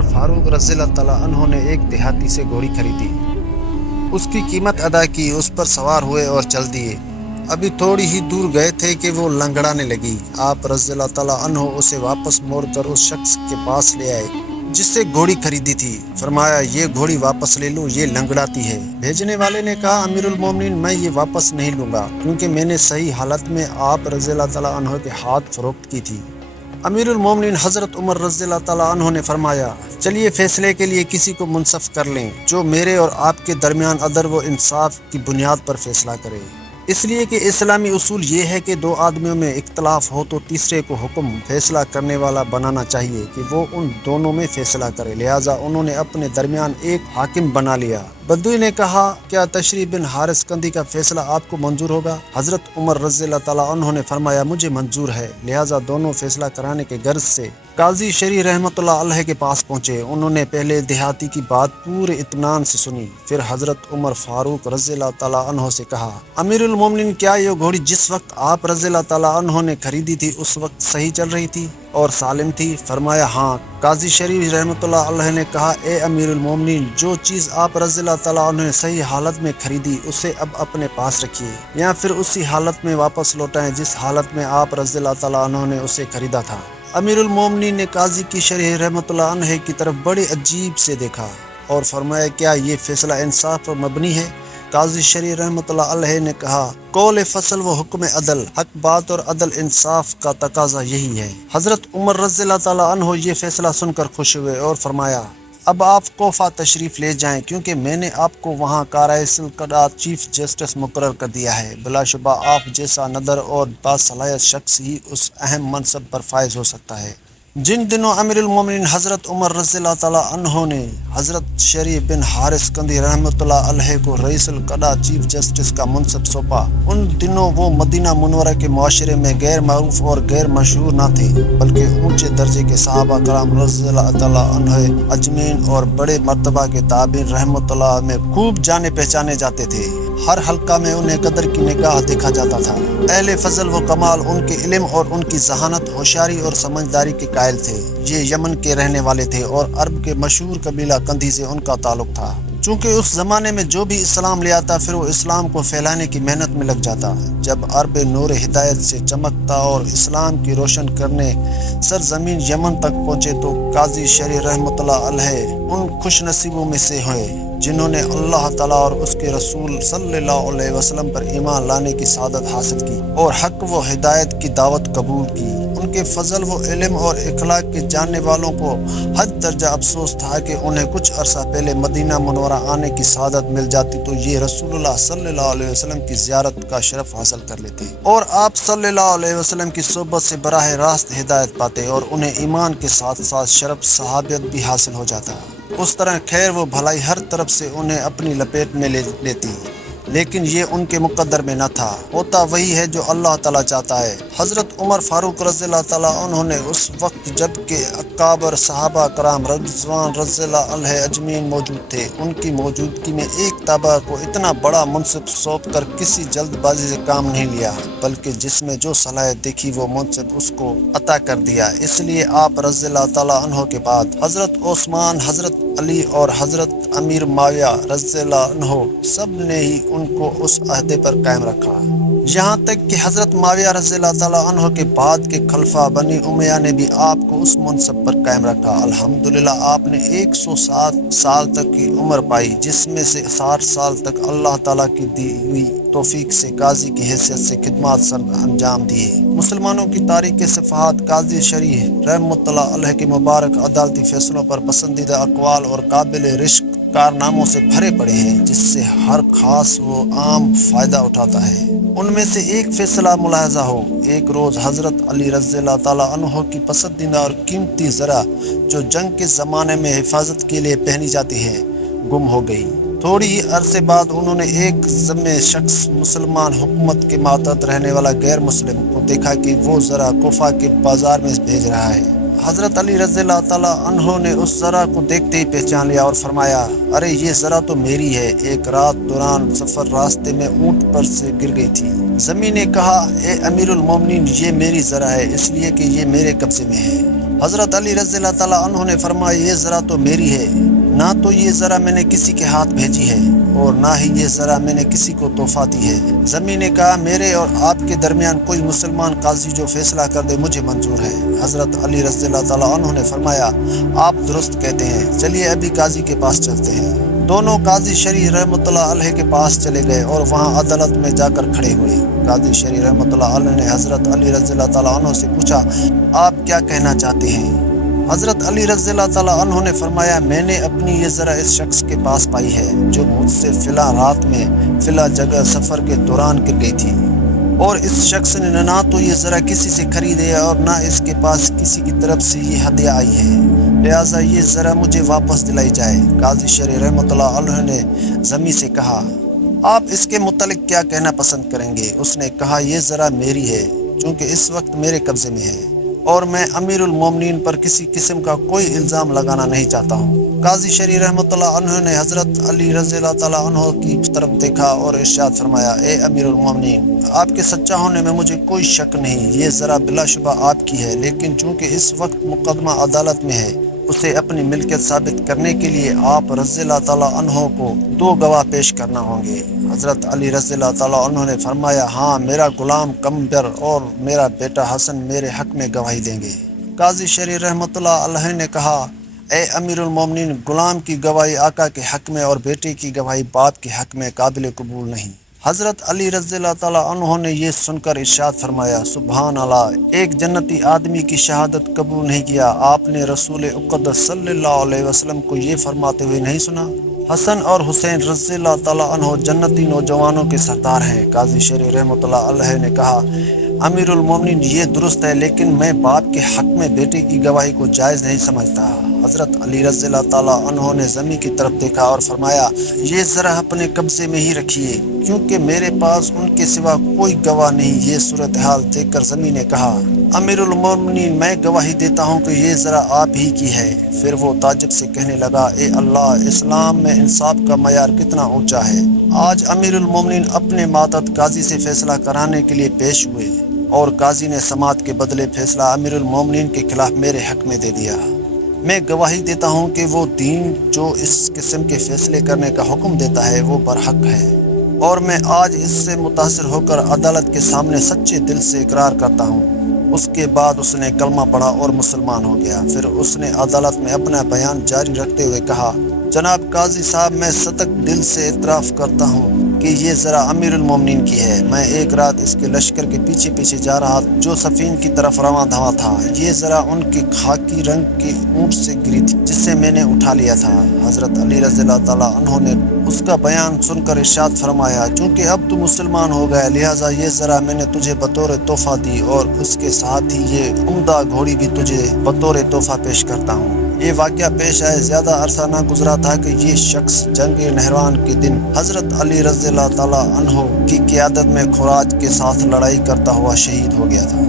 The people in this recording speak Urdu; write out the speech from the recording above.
عمر فاروق رضی اللہ تعالیٰ عنہ نے ایک دیہاتی سے گھوڑی خریدی، اس کی قیمت ادا کی، اس پر سوار ہوئے اور چل دیے۔ ابھی تھوڑی ہی دور گئے تھے کہ وہ لنگڑانے لگی۔ آپ رضی اللہ تعالیٰ عنہ اسے واپس موڑ کر اس شخص کے پاس لے آئے جس سے گھوڑی خریدی تھی۔ فرمایا، یہ گھوڑی واپس لے لو، یہ لنگڑاتی ہے۔ بھیجنے والے نے کہا، امیر المومنین، میں یہ واپس نہیں لوں گا کیونکہ میں نے صحیح حالت میں آپ رضی اللہ تعالیٰ عنہ کے ہاتھ فروخت کی تھی۔ امیر المومنین حضرت عمر رضی اللہ تعالیٰ عنہ نے فرمایا، چلیے فیصلے کے لیے کسی کو منصف کر لیں جو میرے اور آپ کے درمیان عدل و انصاف کی بنیاد پر فیصلہ کرے۔ اس لیے کہ اسلامی اصول یہ ہے کہ دو آدمیوں میں اختلاف ہو تو تیسرے کو حکم فیصلہ کرنے والا بنانا چاہیے کہ وہ ان دونوں میں فیصلہ کرے۔ لہٰذا انہوں نے اپنے درمیان ایک حاکم بنا لیا۔ بدوی نے کہا، کیا تشریف بن حارث کندی کا فیصلہ آپ کو منظور ہوگا؟ حضرت عمر رضی اللہ تعالیٰ عنہ نے فرمایا، مجھے منظور ہے۔ لہٰذا دونوں فیصلہ کرانے کے غرض سے قاضی شریح رحمۃ اللہ علیہ کے پاس پہنچے۔ انہوں نے پہلے دیہاتی کی بات پورے اطمینان سے سنی، پھر حضرت عمر فاروق رضی اللہ تعالیٰ عنہ سے کہا، امیر المومنین، کیا یہ گھوڑی جس وقت آپ رضی اللہ تعالیٰ عنہ نے خریدی تھی اس وقت صحیح چل رہی تھی اور سالم تھی؟ فرمایا، ہاں۔ قاضی شریف رحمۃ اللہ علیہ نے کہا، اے امیر المومنین، جو چیز آپ رضی اللہ تعالیٰ عنہ نے صحیح حالت میں خریدی اسے اب اپنے پاس رکھیے یا پھر اسی حالت میں واپس لوٹائیں جس حالت میں آپ رضی اللہ تعالیٰ عنہ نے اسے خریدا تھا۔ امیر المومنین نے قاضی کی شریح رحمۃ اللہ عنہ کی طرف بڑے عجیب سے دیکھا اور فرمایا، کیا یہ فیصلہ انصاف پر مبنی ہے؟ قاضی شریح رحمۃ اللہ علیہ نے کہا، قول فصل و حکم عدل، حق بات اور عدل انصاف کا تقاضا یہی ہے۔ حضرت عمر رضی اللہ تعالیٰ عنہ یہ فیصلہ سن کر خوش ہوئے اور فرمایا، اب آپ کوفہ تشریف لے جائیں کیونکہ میں نے آپ کو وہاں کارائے القضاء چیف جسٹس مقرر کر دیا ہے۔ بلا شبہ آپ جیسا نادر اور باصلاحیت شخص ہی اس اہم منصب پر فائز ہو سکتا ہے۔ جن دنوں امیر المومنین حضرت عمر رضی اللہ تعالیٰ عنہ نے حضرت شریف بن حارث کندی رحمۃ اللہ علیہ کو رئیس القضاء چیف جسٹس کا منصب سونپا، ان دنوں وہ مدینہ منورہ کے معاشرے میں غیر معروف اور غیر مشہور نہ تھے بلکہ اونچے درجے کے صحابہ کرام رضی اللہ تعالیٰ عنہ اجمعین اور بڑے مرتبہ کے تابعین رحمۃ اللہ میں خوب جانے پہچانے جاتے تھے۔ ہر حلقہ میں انہیں قدر کی نگاہ دیکھا جاتا تھا۔ اہل فضل و کمال ان کے علم اور ان کی ذہانت، ہوشیاری اور سمجھداری کے قائل تھے۔ یہ یمن کے رہنے والے تھے اور عرب کے مشہور قبیلہ کندھی سے ان کا تعلق تھا۔ چونکہ اس زمانے میں جو بھی اسلام لے آتا پھر وہ اسلام کو پھیلانے کی محنت میں لگ جاتا۔ جب عرب نور ہدایت سے چمکتا اور اسلام کی روشن کرنے سرزمین یمن تک پہنچے تو قاضی شریح رحمۃ اللہ علیہ ان خوش نصیبوں میں سے ہوئے جنہوں نے اللہ تعالیٰ اور اس کے رسول صلی اللہ علیہ وسلم پر ایمان لانے کی سعادت حاصل کی اور حق و ہدایت کی دعوت قبول کی۔ ان کے فضل و علم اور اخلاق کے جاننے والوں کو حد درجہ افسوس تھا کہ انہیں کچھ عرصہ پہلے مدینہ منورہ آنے کی سعادت مل جاتی تو یہ رسول اللہ صلی اللہ علیہ وسلم کی زیارت کا شرف حاصل کر لیتے اور آپ صلی اللہ علیہ وسلم کی صحبت سے براہ راست ہدایت پاتے اور انہیں ایمان کے ساتھ ساتھ شرف صحابیت بھی حاصل ہو جاتا۔ اس طرح خیر و بھلائی ہر طرف سے انہیں اپنی لپیٹ میں لے لیتی، لیکن یہ ان کے مقدر میں نہ تھا۔ ہوتا وہی ہے جو اللہ تعالیٰ چاہتا ہے۔ حضرت عمر فاروق رضی اللہ تعالیٰ عنہ نے اس وقت جب کہ اکابر صحابہ کرام رضوان رضی اللہ علیہ اجمعین موجود تھے، ان کی موجودگی میں ایک تابع کو اتنا بڑا منصب سونپ کر کسی جلد بازی سے کام نہیں لیا بلکہ جس میں جو صلاحیت دیکھی وہ منصب اس کو عطا کر دیا۔ اس لیے آپ رضی اللہ تعالیٰ عنہ کے بعد حضرت عثمان، حضرت علی اور حضرت امیر معاویہ رضی اللہ عنہ سب نے ہی ان کو اس عہدے پر قائم رکھا، یہاں تک کہ حضرت معاویہ رضی اللہ تعالیٰ عنہ کے بعد کے خلفاء بنی امیہ نے بھی آپ کو اس منصب پر قائم رکھا۔ الحمدللہ آپ نے 107 سال تک کی عمر پائی جس میں سے 60 سال تک اللہ تعالیٰ کی دی ہوئی توفیق سے قاضی کی حیثیت سے خدمات سر انجام دیے۔ مسلمانوں کی تاریخ صفحات قاضی شریح رحمۃ اللہ علیہ کے مبارک عدالتی فیصلوں پر پسندیدہ اقوال اور قابل رشک کارناموں سے بھرے پڑے ہیں جس سے ہر خاص و عام فائدہ اٹھاتا ہے۔ ان میں سے ایک فیصلہ ملاحظہ ہو۔ ایک روز حضرت علی رضی اللہ تعالیٰ عنہ کی پسندیدہ اور قیمتی زرہ جو جنگ کے زمانے میں حفاظت کے لیے پہنی جاتی ہے گم ہو گئی۔ تھوڑی ہی عرصے بعد انہوں نے ایک ذمہ شخص مسلمان حکومت کے ماتحت رہنے والا غیر مسلم کو دیکھا کہ وہ زرہ کوفہ کے بازار میں بھیج رہا ہے۔ حضرت علی رضی اللہ تعالیٰ عنہ نے اس زرہ کو دیکھتے ہی پہچان لیا اور فرمایا، ارے یہ زرہ تو میری ہے، ایک رات دوران سفر راستے میں اونٹ پر سے گر گئی تھی۔ زمین نے کہا، اے امیر المومنین، یہ میری زرہ ہے اس لیے کہ یہ میرے قبضے میں ہے۔ حضرت علی رضی اللہ تعالیٰ عنہ نے فرمایا یہ ذرا تو میری ہے، نہ تو یہ ذرا میں نے کسی کے ہاتھ بھیجی ہے اور نہ ہی یہ ذرا میں نے کسی کو تحفہ دی ہے۔ زمین نے کہا میرے اور آپ کے درمیان کوئی مسلمان قاضی جو فیصلہ کر دے مجھے منظور ہے۔ حضرت علی رضی اللہ تعالیٰ عنہ نے فرمایا آپ درست کہتے ہیں، چلیے ابھی قاضی کے پاس چلتے ہیں۔ دونوں قاضی شرعی رحمۃ اللہ علیہ کے پاس چلے گئے اور وہاں عدالت میں جا کر کھڑے ہوئے۔ قاضی شرعی رحمۃ اللہ علیہ نے حضرت علی رضی اللہ تعالیٰ عنہ سے پوچھا آپ کیا کہنا چاہتے ہیں؟ حضرت علی رضی اللہ تعالیٰ عنہ نے فرمایا میں نے اپنی یہ ذرا اس شخص کے پاس پائی ہے جو مجھ سے فلاں رات میں فلاں جگہ سفر کے دوران گر گئی تھی، اور اس شخص نے نہ تو یہ ذرا کسی سے خریدے اور نہ اس کے پاس کسی کی طرف سے یہ ہدیہ آئی ہے، لہٰذا یہ ذرا مجھے واپس دلائی جائے۔ قاضی شرعی رحمۃ اللہ علیہ نے زمیں سے کہا آپ اس کے متعلق کیا کہنا پسند کریں گے؟ اس نے کہا یہ ذرا میری ہے چونکہ اس وقت میرے قبضے میں ہے اور میں امیر المومنین پر کسی قسم کا کوئی الزام لگانا نہیں چاہتا ہوں۔ قاضی شرعی رحمۃ اللہ عنہ نے حضرت علی رضی اللہ تعالیٰ عنہ کی طرف دیکھا اور ارشاد فرمایا اے امیر المومنین آپ کے سچا ہونے میں مجھے کوئی شک نہیں، یہ ذرا بلا شبہ آپ کی ہے، لیکن چونکہ اس وقت مقدمہ عدالت میں ہے اسے اپنی ملکیت ثابت کرنے کے لیے آپ رضی اللہ تعالیٰ عنہ کو 2 گواہ پیش کرنا ہوں گے۔ حضرت علی رضی اللہ تعالیٰ عنہ نے فرمایا ہاں میرا غلام قمبر اور میرا بیٹا حسن میرے حق میں گواہی دیں گے۔ قاضی شرعی رحمۃ اللہ علیہ نے کہا اے امیر المومنین غلام کی گواہی آقا کے حق میں اور بیٹے کی گواہی باپ کے حق میں قابل قبول نہیں۔ حضرت علی رضی اللہ تعالیٰ عنہ نے یہ سن کر ارشاد فرمایا سبحان اللہ، ایک جنتی آدمی کی شہادت قبول نہیں کیا آپ نے رسول اقدس صلی اللہ علیہ وسلم کو یہ فرماتے ہوئے نہیں سنا؟ حسن اور حسین رضی اللہ تعالیٰ عنہ جنتی نوجوانوں کے سردار ہیں۔ قاضی شرعی رحمۃ اللہ علیہ نے کہا امیر المومنین یہ درست ہے، لیکن میں باپ کے حق میں بیٹے کی گواہی کو جائز نہیں سمجھتا۔ حضرت علی رضی اللہ تعالیٰ عنہ نے زمین کی طرف دیکھا اور فرمایا یہ ذرا اپنے قبضے میں ہی رکھیے کیونکہ میرے پاس ان کے سوا کوئی گواہ نہیں۔ یہ صورتحال دیکھ کر زمین نے کہا امیر المومنین میں گواہی دیتا ہوں کہ یہ ذرا آپ ہی کی ہے۔ پھر وہ تعجب سے کہنے لگا اے اللہ، اسلام میں انصاف کا معیار کتنا اونچا ہے۔ آج امیر المومنین اپنے ماتحت قاضی سے فیصلہ کرانے کے لیے پیش ہوئے اور قاضی نے سماعت کے بدلے فیصلہ امیر المومنین کے خلاف میرے حق میں دے دیا۔ میں گواہی دیتا ہوں کہ وہ دین جو اس قسم کے فیصلے کرنے کا حکم دیتا ہے وہ برحق ہے، اور میں آج اس سے متاثر ہو کر عدالت کے سامنے سچے دل سے اقرار کرتا ہوں۔ اس کے بعد اس نے کلمہ پڑھا اور مسلمان ہو گیا۔ پھر اس نے عدالت میں اپنا بیان جاری رکھتے ہوئے کہا جناب قاضی صاحب میں صدق دل سے اعتراف کرتا ہوں کہ یہ ذرا امیر المومنین کی ہے۔ میں ایک رات اس کے لشکر کے پیچھے پیچھے جا رہا جو صفین کی طرف رواں دھواں تھا، یہ ذرا ان کے خاکی رنگ کے اونٹ سے گری تھی جسے میں نے اٹھا لیا تھا۔ حضرت علی رضی اللہ تعالیٰ عنہ نے اس کا بیان سن کر ارشاد فرمایا چونکہ اب تو مسلمان ہو گیا لہٰذا یہ ذرا میں نے تجھے بطور تحفہ دی اور اس کے ساتھ ہی یہ عمدہ گھوڑی بھی تجھے بطور تحفہ پیش کرتا ہوں۔ یہ واقعہ پیش آئے زیادہ عرصہ نہ گزرا تھا کہ یہ شخص جنگ نہروان کے دن حضرت علی رضی اللہ تعالیٰ عنہ کی قیادت میں خوراج کے ساتھ لڑائی کرتا ہوا شہید ہو گیا تھا۔